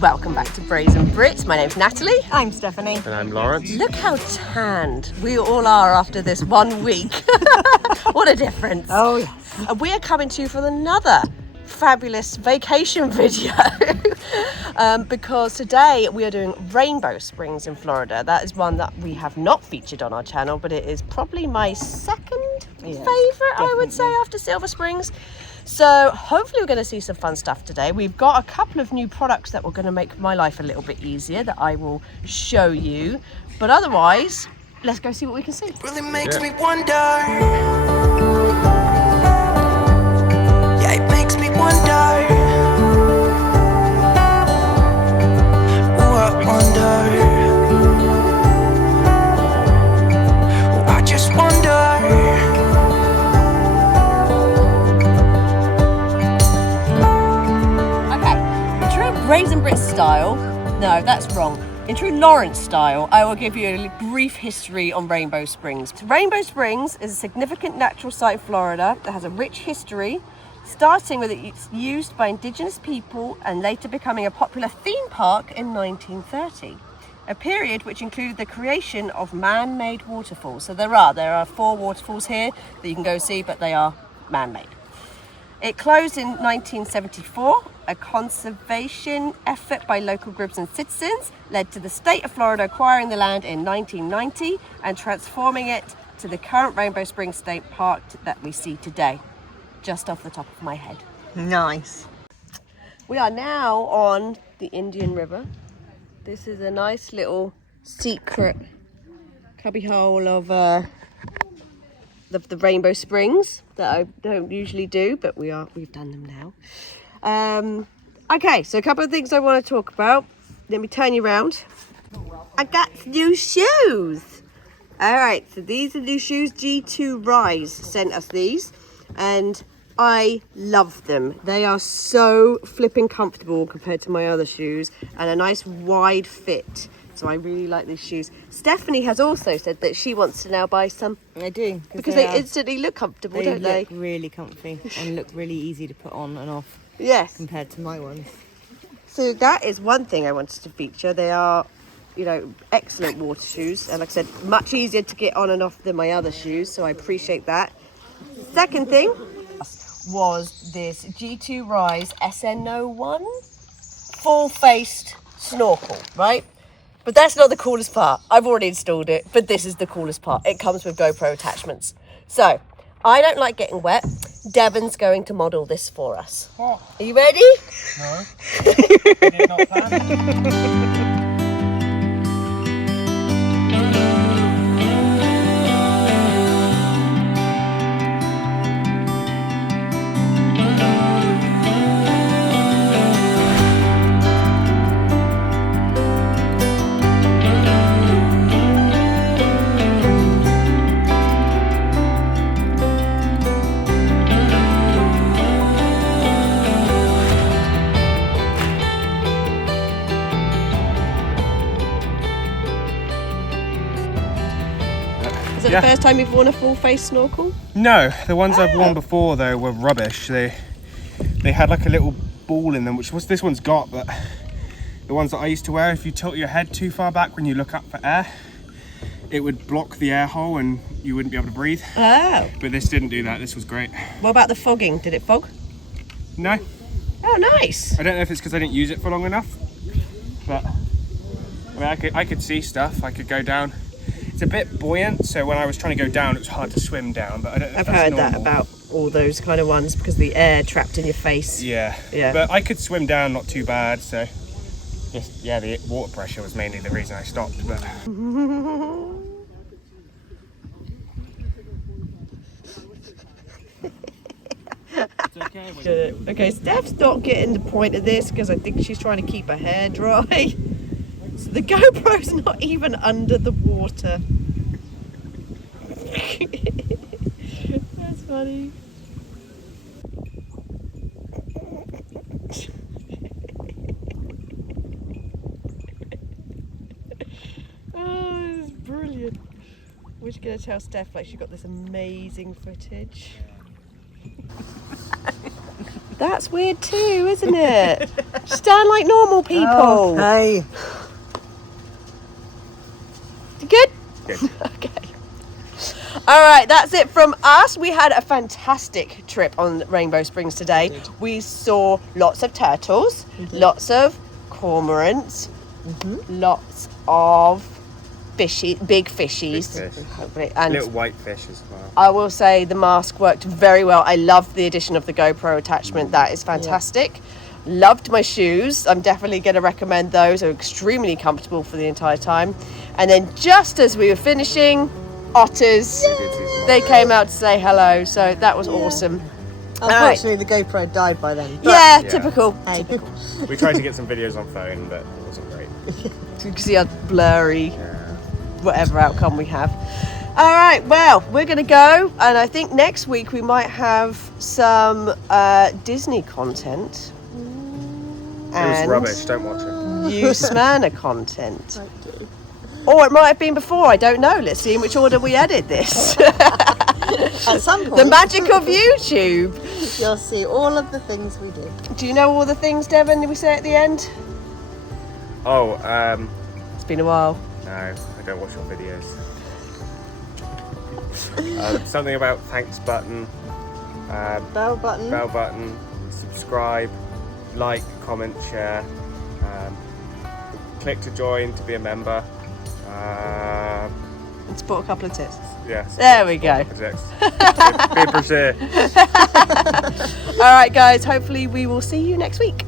Welcome back to Brazen Brits. My name's Natalie. I'm Stephanie. And I'm Lawrence. Look how tanned we all are after this 1 week. What a difference. Oh, yes. And we are coming to you for another fabulous vacation video because today we are doing Rainbow Springs in Florida. That is one that we have not featured on our channel, but it is probably my second favourite, I would say, after Silver Springs. So hopefully we're going to see some fun stuff today. We've got a couple of new products that were going to make my life a little bit easier that I will show you. But otherwise, let's go see what we can see. It really makes me wonder. Yeah, it makes me wonder. Ooh, I wonder. Ooh, I just wonder. Brazen Brit style, no, that's wrong. In true Lawrence style, I will give you a brief history on Rainbow Springs. So Rainbow Springs is a significant natural site in Florida that has a rich history, starting with its used by indigenous people and later becoming a popular theme park in 1930. A period which included the creation of man-made waterfalls. So there are 4 waterfalls here that you can go see, but they are man-made. It closed in 1974. A conservation effort by local groups and citizens led to the state of Florida acquiring the land in 1990 and transforming it to the current Rainbow Springs State Park that we see today, just off the top of my head. Nice. We are now on the Indian River. This is a nice little secret cubbyhole of the Rainbow Springs that I don't usually do, but we've done them now. Okay, so a couple of things I want to talk about. Let me turn you around. I got new shoes. All right, so these are new shoes. G2 Rise sent us these, and I love them. They are so flipping comfortable compared to my other shoes, and a nice wide fit. So I really like these shoes. Stephanie has also said that she wants to now buy some. I do. Because they instantly look comfortable, don't they? They look really comfy and look really easy to put on and off. Yes. Compared to my ones. So that is one thing I wanted to feature. They are, excellent water shoes. And like I said, much easier to get on and off than my other shoes. So I appreciate that. Second thing was this G2 Rise SN01 full-faced snorkel, right? But that's not the coolest part. I've already installed it, but this is the coolest part. It comes with GoPro attachments. So, I don't like getting wet. Devon's going to model this for us. What? Are you ready? No. I did not plan. Is it the first time you've worn a full-face snorkel? No, the ones I've worn before though were rubbish. They had like a little ball in them, which was this one's got, but the ones that I used to wear, if you tilt your head too far back when you look up for air, it would block the air hole and you wouldn't be able to breathe. Oh. But this didn't do that. This was great. What about the fogging? Did it fog? No. Oh, nice. I don't know if it's because I didn't use it for long enough, but I mean, I could see stuff. I could go down. It's a bit buoyant, so when I was trying to go down, it was hard to swim down. But I don't know if I've that's heard that normal. about all those kind of ones because the air trapped in your face. Yeah. But I could swim down, not too bad. So, just the water pressure was mainly the reason I stopped. But it's okay. Okay, Steph's not getting the point of this because I think she's trying to keep her hair dry. So the GoPro's not even under the water. That's funny. Oh, this is brilliant. We're just going to tell Steph like she got this amazing footage. That's weird too, isn't it? Stand like normal people. Hey. You good? Good. Okay. All right, that's it from us. We had a fantastic trip on Rainbow Springs today. We saw lots of turtles, lots of cormorants, lots of big fishies. Big fish. Hopefully. And Little white fish as well. I will say the mask worked very well. I loved the addition of the GoPro attachment. That is fantastic. Loved my shoes. I'm definitely going to recommend those. They're extremely comfortable for the entire time. And then just as we were finishing, otters. They came out to say hello, so that was awesome. Unfortunately, the GoPro died by then. But Yeah, typical. hey. We tried to get some videos on phone, but it wasn't great. You can see how blurry, whatever outcome we have. All right, well, we're going to go, and I think next week we might have some Disney content. It was And rubbish, don't watch it. Usmana content. Or it might have been before, I don't know. Let's see in which order we edit this. At some point, The magic of YouTube. you'll see all of the things we did. Do you know all the things, Devon, did we say at the end? Oh, It's been a while. no, I don't watch your videos. Something about thanks button, Bell button. subscribe, like, comment, share, click to join to be a member. Let's put a couple of tips. Yes. There we go. Be Brazil. All right, guys, hopefully we will see you next week.